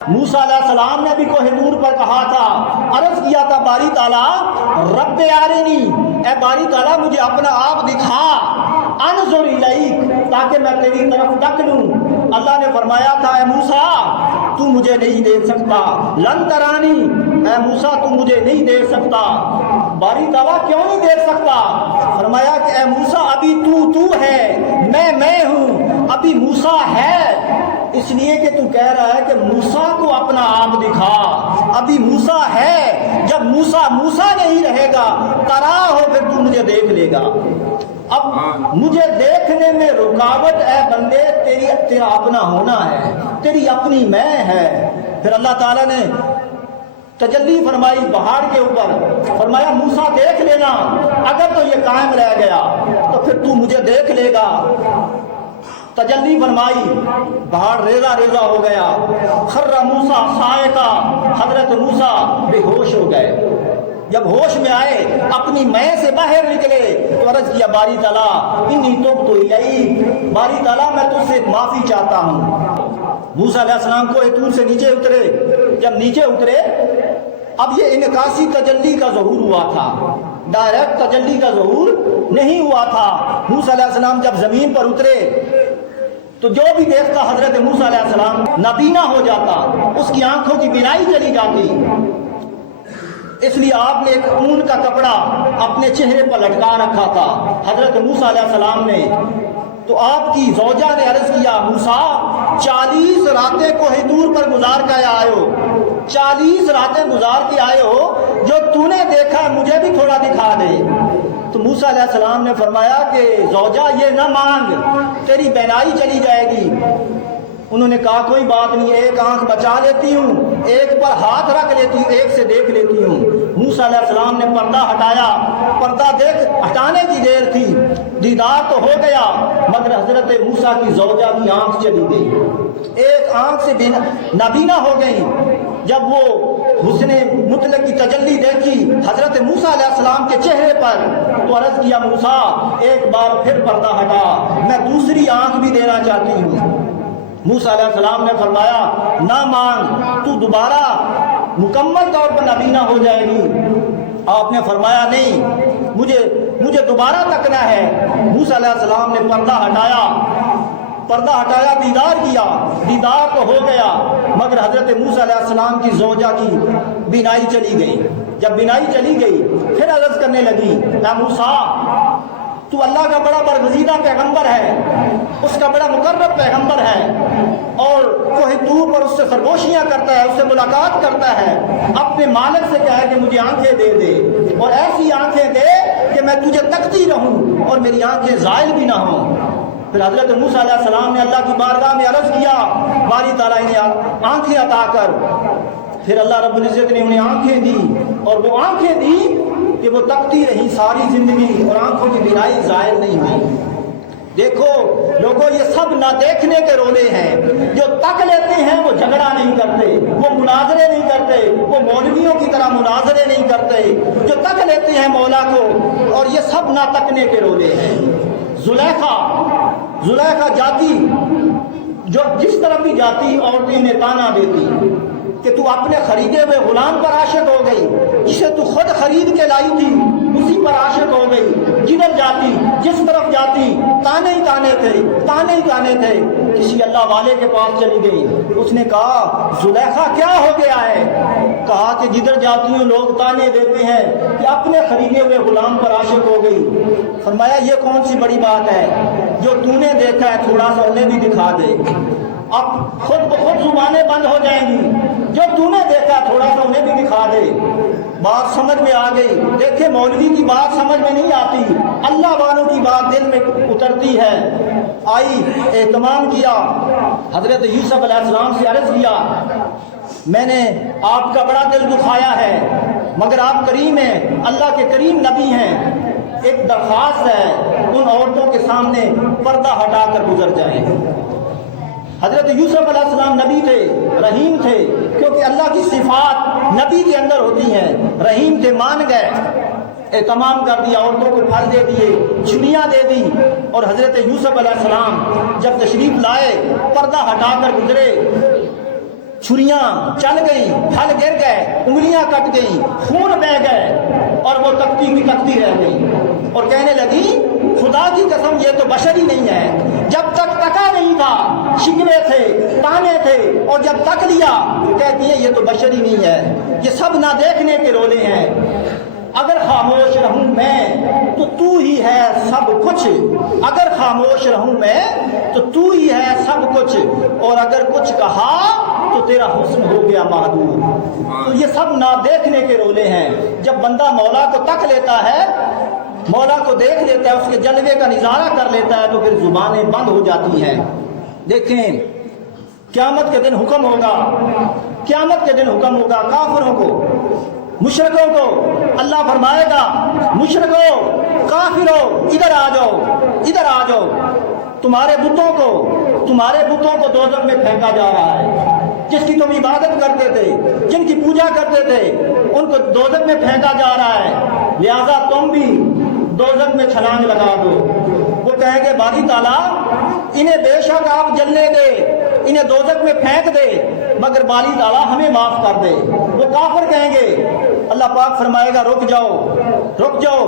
موسیٰ علیہ السلام نے بھی کوہ طور پر کہا تھا، عرض کیا تھا باری تعالیٰ رب آرنی، اے باری تعالیٰ مجھے اپنا آپ دکھا، انظر الیک، تاکہ میں تیری طرف تک لوں۔ اللہ نے فرمایا تھا اے موسیٰ تو مجھے نہیں دیکھ سکتا، لن ترانی، اے موسیٰ تو مجھے نہیں دیکھ سکتا۔ باری تعالیٰ کیوں نہیں دیکھ سکتا؟ فرمایا کہ اے موسیٰ ابھی تو ہے، میں ہوں، ابھی موسیٰ ہے، اس لیے کہ تو کہہ رہا ہے کہ موسیٰ کو اپنا آپ دکھا، ابھی موسیٰ ہے، جب موسیٰ نہیں رہے گا ترا ہو پھر تو مجھے دیکھ لے گا۔ اب مجھے دیکھنے میں رکاوٹ اے بندے تیرا اپنا ہونا ہے، تیری اپنی میں ہے۔ پھر اللہ تعالیٰ نے تجلی فرمائی پہاڑ کے اوپر، فرمایا موسیٰ دیکھ لینا، اگر تو یہ قائم رہ گیا تو پھر تو مجھے دیکھ لے گا۔ تجلی فرمائی، پہاڑ ریزہ ریزہ ہو گیا، خر موسیٰ صاعقہ، حضرت موسیٰ بے ہوش ہو گئے۔ جب ہوش میں آئے اپنی میں سے باہر نکلے تو عرض کیا باری تعالیٰ انی تبت الیک، باری تعالیٰ میں تجھ سے معافی چاہتا ہوں۔ موسیٰ علیہ السلام کو طور سے نیچے اترے، جب نیچے اترے اب یہ انعکاسی تجلی کا ظہور ہوا تھا، ڈائریکٹ تجلی کا ظہور نہیں ہوا تھا۔ موسیٰ علیہ السلام جب زمین پر اترے تو جو بھی دیکھتا حضرت موسیٰ علیہ السلام نابینا ہو جاتا، اس کی آنکھوں کی بینائی چلی جاتی۔ اس لیے آپ نے ایک اون کا کپڑا اپنے چہرے پر لٹکا رکھا تھا حضرت موسیٰ علیہ السلام نے۔ تو آپ کی زوجہ نے عرض کیا موسیٰ 40 راتیں کوہ طور پر گزار کے آئے ہو، 40 راتیں گزار کے آئے ہو، جو تو نے دیکھا مجھے بھی تھوڑا دکھا دے۔ تو موسیٰ علیہ السلام نے فرمایا کہ زوجہ یہ نہ مانگ، تیری بینائی چلی جائے گی۔ انہوں نے کہا کوئی بات نہیں، ایک آنکھ بچا لیتی ہوں، ایک پر ہاتھ رکھ لیتی ہوں، ایک سے دیکھ لیتی ہوں۔ موسیٰ علیہ السلام نے پردہ ہٹایا، پردہ ہٹانے کی دیر تھی، دیدار تو ہو گیا، مگر حضرت موسیٰ کی زوجہ کی آنکھ چلی گئی، ایک آنکھ سے نابینا ہو گئی۔ جب وہ حسن مطلق کی تجلی دیکھی حضرت موسیٰ علیہ السلام کے چہرے پر تو عرض کیا موسیٰ ایک بار پھر پردہ ہٹا، میں دوسری آنکھ بھی دینا چاہتی ہوں۔ موسیٰ علیہ السلام نے فرمایا نہ مانگ، تو دوبارہ مکمل طور پر نابینا ہو جائے گی۔ آپ نے فرمایا نہیں، مجھے دوبارہ تکنا ہے۔ موسیٰ علیہ السلام نے پردہ ہٹایا، دیدار کیا، دیدار تو ہو گیا، مگر حضرت موسیٰ علیہ السلام کی زوجہ کی بینائی چلی گئی۔ جب بینائی چلی گئی پھر عرض کرنے لگی اے موسیٰ تو اللہ کا بڑا برگزیدہ پیغمبر ہے، اس کا بڑا مقرب پیغمبر ہے، اور کوہ طور پر اس سے سرگوشیاں کرتا ہے، اس سے ملاقات کرتا ہے، اپنے مالک سے کہا کہ مجھے آنکھیں دے دے، اور ایسی آنکھیں دے کہ میں تجھے تکتی رہوں اور میری آنکھیں زائل بھی نہ ہوں۔ پھر حضرت موسیٰ علیہ السلام نے اللہ کی بارگاہ میں عرض کیا باری تعالیٰ انہیں آنکھیں عطا کر۔ پھر اللہ رب العزت نے انہیں آنکھیں دی، اور وہ آنکھیں دی کہ وہ تکتی رہی ساری زندگی، اور آنکھوں کی بینائی زائل نہیں ہوئی۔ دیکھو لوگوں یہ سب نہ دیکھنے کے رولے ہیں، جو تک لیتے ہیں وہ جھگڑا نہیں کرتے، وہ مناظرے نہیں کرتے، وہ مولویوں کی طرح مناظرے نہیں کرتے، جو تک لیتے ہیں مولا کو، اور یہ سب نہ تکنے کے رولے ہیں۔ زلیخا جاتی، جو جس طرف بھی جاتی عورتیں انہیں تانا دیتی کہ تو اپنے خریدے ہوئے غلام پر عاشق ہو گئی، جسے تو خود خرید کے لائی تھی اسی پر عاشق ہو گئی، جدھر جاتی جس طرف جاتی تانے ہی تانے تھے۔ کسی اللہ والے کے پاس چلی گئی، اس نے کہا زلیخا کیا ہو گیا ہے؟ کہا کہ جدھر جاتی ہوں لوگ تانے دیتے ہیں کہ اپنے خریدے ہوئے غلام پر عاشق ہو گئی۔ فرمایا یہ کون سی بڑی بات ہے، جو تو نے دیکھا ہے تھوڑا سا انہیں بھی دکھا دے۔ اب خود بخود زبانیں بند ہو جائیں گی، جو تو نے دیکھا تھوڑا سا انہیں بھی دکھا دے۔ بات سمجھ میں آ گئی۔ دیکھیں مولوی کی بات سمجھ میں نہیں آتی، اللہ والوں کی بات دل میں اترتی ہے۔ آئی، اہتمام کیا، حضرت یوسف علیہ السلام سے عرض کیا میں نے آپ کا بڑا دل دکھایا ہے، مگر آپ کریم ہیں، اللہ کے کریم نبی ہیں، ایک درخواست ہے ان عورتوں کے سامنے پردہ ہٹا کر گزر جائیں۔ حضرت یوسف علیہ السلام نبی تھے، رحیم تھے، کیونکہ اللہ کی صفات نبی کے اندر ہوتی ہیں، رحیم تھے، مان گئے، اہتمام کر دیا، عورتوں کو پھل دے دیے، چھڑیاں دے دی، اور حضرت یوسف علیہ السلام جب تشریف لائے پردہ ہٹا کر گزرے چھریاں چل گئیں، پھل گر گئے، انگلیاں کٹ گئیں، خون بہہ گئے اور وہ تکتی کی تکتی رہ گئی اور کہنے لگی خدا کی قسم یہ تو بشر ہی نہیں ہے۔ جب تک تکا نہیں تھا شکوے تھے، تانے تھے، اور جب تک لیا تو کہتی ہیں یہ تو بشر ہی نہیں ہے، یہ سب نہ دیکھنے کے رولے ہیں۔ اگر خاموش رہوں میں تو تو ہی ہے سب کچھ، اگر خاموش رہوں میں تو تو ہی ہے سب کچھ، اور اگر کچھ کہا تو تیرا حسن ہو گیا محدود۔ تو یہ سب نہ دیکھنے کے رولے ہیں۔ جب بندہ مولا کو تک لیتا ہے، مولا کو دیکھ لیتا ہے، اس کے جلوے کا نظارہ کر لیتا ہے، تو پھر زبانیں بند ہو جاتی ہیں۔ دیکھیں قیامت کے دن حکم ہوگا، قیامت کے دن حکم ہوگا کافروں کو، مشرکوں کو۔ اللہ فرمائے گا مشرکوں، کافروں، ادھر آ جاؤ، ادھر آ جاؤ، تمہارے بتوں کو دوزخ میں پھینکا جا رہا ہے۔ جس کی تم عبادت کرتے تھے، جن کی پوجا کرتے تھے، ان کو دوزخ میں پھینکا جا رہا ہے، لہذا تم بھی دوزخ میں چھلانگ لگا دو۔ وہ کہیں گے باری تعالیٰ انہیں بے شک آپ جلنے دے، انہیں دوزخ میں پھینک دے، مگر باری تعالیٰ ہمیں معاف کر دے۔ وہ کافر کہیں گے، اللہ پاک فرمائے گا رک جاؤ، رک جاؤ،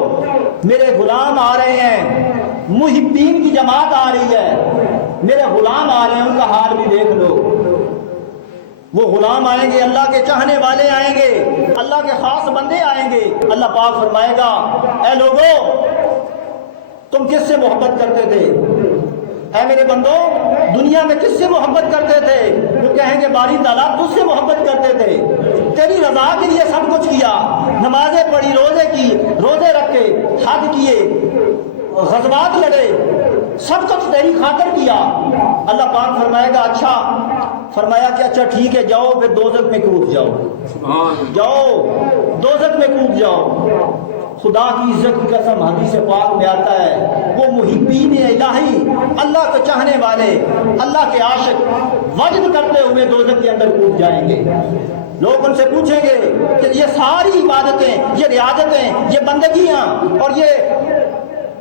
میرے غلام آ رہے ہیں، محبین کی جماعت آ رہی ہے، میرے غلام آ رہے ہیں، ان کا حال بھی دیکھ لو۔ وہ غلام آئیں گے، اللہ کے چاہنے والے آئیں گے، اللہ کے خاص بندے آئیں گے۔ اللہ پاک فرمائے گا اے لوگو تم کس سے محبت کرتے تھے؟ اے میرے بندو دنیا میں کس سے محبت کرتے تھے؟ وہ کہیں گے باری تعالیٰ تجھ سے محبت کرتے تھے، تیری رضا کے لیے سب کچھ کیا، نمازیں پڑھی، روزے کی، روزے رکھے، حج کیے، غزوات لڑے، سب کچھ تیری خاطر کیا۔ اللہ پاک فرمائے گا اچھا، فرمایا کہ اچھا ٹھیک ہے جاؤ پھر دوزخ میں کود جاؤ، جاؤ دوزخ میں کود جاؤ۔ خدا کی عزت کی قسم حدیث پاک میں آتا ہے وہ محبین الہی، اللہ کے چاہنے والے، اللہ کے عاشق وجد کرتے ہوئے دوزخ کے اندر کود جائیں گے۔ لوگ ان سے پوچھیں گے کہ یہ ساری عبادتیں، یہ ریاضتیں، یہ بندگیاں اور یہ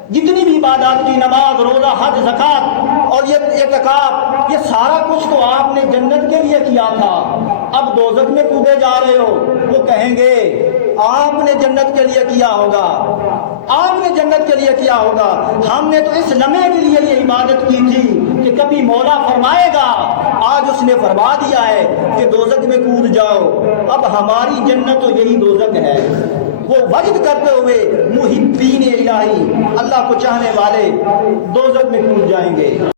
جتنی بھی عبادات کی، نماز، روزہ، حج، زکوٰۃ اور یہ اعتکاف، یہ سارا کچھ تو آپ نے جنت کے لیے کیا تھا، اب دوزخ میں کودے جا رہے ہو۔ وہ کہیں گے آپ نے جنت کے لیے کیا ہوگا، آپ نے جنت کے لیے کیا ہوگا، ہم نے تو اس لمحے کے لیے یہ عبادت کی تھی کہ کبھی مولا فرمائے گا، آج اس نے فرما دیا ہے کہ دوزخ میں کود جاؤ، اب ہماری جنت تو یہی دوزخ ہے۔ وہ وجد کرتے ہوئے محبین الہی، اللہ کو چاہنے والے دوزخ میں کود جائیں گے۔